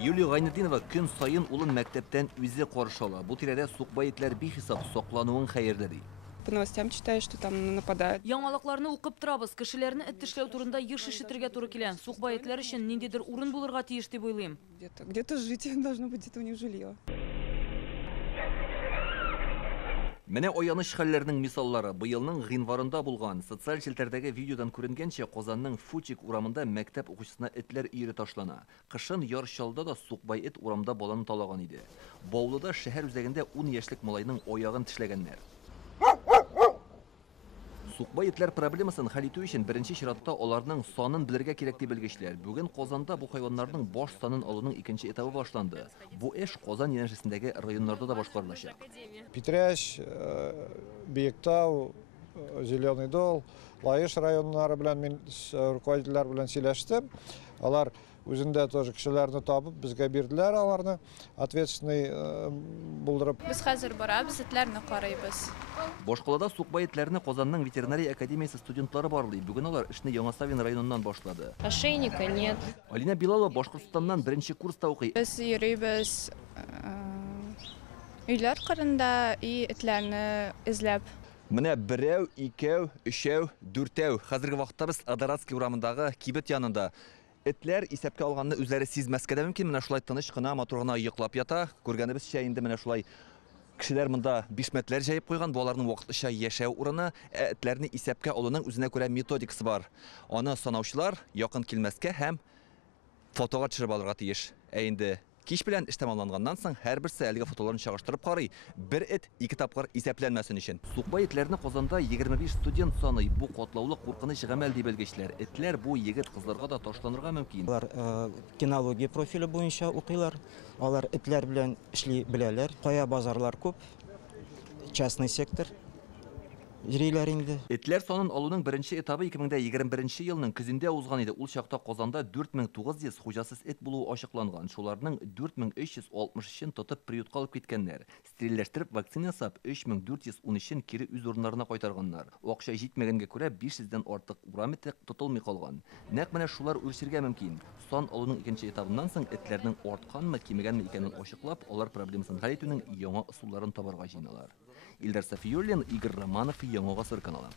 Юлия Гайнетдинова күн сайын улын мәктәптән үзе каршы ала. Бу тирәдә сукбай итләр бихисап соклануын хәерле ди. По новостям читаю, что там нападают. Яңалыкларны укып торабыз. Кешеләрне эт тешләү турында еш ишетергә туры килә. Сукбай итләр өчен ниндидер урын булырга тиеш дип уйлыйм. Где-то жить должно быть, где-то у них жилье. Менә аяныч хәлләрнең мисаллары. Быелның гыйнварында булган социаль челтәрдәге видеодан күренгәнчә, Казанның Фучик урамында мәктәп укучысына этләр ире ташлана. Кышын Ярчалда да сукбай эт урамда баланы талаган иде. Баулыда шәһәр үзәгендә 10 яшьлек малайның аягын тешләгәннәр. Сукбай итләр проблемасын хәл итү өчен беренче чиратта аларның санын белергә кирәк дип белгечләр. Бүген Казанда бу хайваннарның баш санын алуның икенче этабы башланды. Бу эш Казан янәшәсендәге районнарда да башкарылачак. Питрящ, Биектау, Зеленый Дол, Лаеш районнары белән мин руководительләр белән сөйләштем. Алар үзендә тоже кешеләрне табып, безгә бирделәр аларны, ответственный булдырып. Без хәзер барабыз, этләрне карыйбыз. Башкалада сукбай итләрне Казанның ветеринария академиясе студентлары барлый. Бүген алар эшне Яңа Савин районыннан башлады. Ошейника нет. Алина Билалова Башкортстаннан беренче курста укый. Без йөрибез өйләр кырында и этләрне эзләп. Менә берәү, икәү, өчәү, дүртәү. Хәзерге вакытта без Адаратский урамындагы кибет янында. Этләр исәпкә алганны үзләре сизмәскә дә мөмкин. Менә шулай тыныч кына, матур гына йоклап ята. Күргәнебезчә инде менә шулай кешеләр монда бишмәтләр җәеп куйган, баларның вакытлыча яшәү урыны, этләрне исәпкә алуның үзенә күрә методикасы бар. Аны санаучылар якын килмәскә һәм фотога төшереп алырга тиеш. Ә инде кич белән эш тәмамланганнан соң һәрберсе әлеге фотоларын чагыштырып карый. Бер эт ике тапкыр исәпләнмәсен өчен. Сукбай итләрне Казанда 25 студент саный. Бу катлаулы куркыныч гамәл дип белгечләр. Этләр бу егет кызларга да ташланырга мөмкин. Алар кинология профиле буенча укыйлар. Алар этләр белән эшли беләләр. Кая базарлар күп. Частный сектор. Йөриләр инде. Этләр санын алуның беренче этабы 2021 елның көзендә узган иде. Ул чакта Казанда 4900 хуҗасыз эт булуы ачыкланган. Шуларның 4360-ын тотып приютка алып киткәннәр. Стерильләштереп вакцина ясап 3413-ын кире үз урыннарына кайтарганнар. Акча җитмәгәнгә күрә 500дән артык урам эте тотылмый калган. Нәкъ менә шулар үрчергә мөмкин. Сан алуның икенче этабыннан соң этләрнең артканмы, кимегәнме икәнен ачыклап, алар проблемасын хәл итүнең яңа ысулларын табарга җыеналар. Илдар Сафиуллин, Игорь Романов, Яңа Гасыр каналы.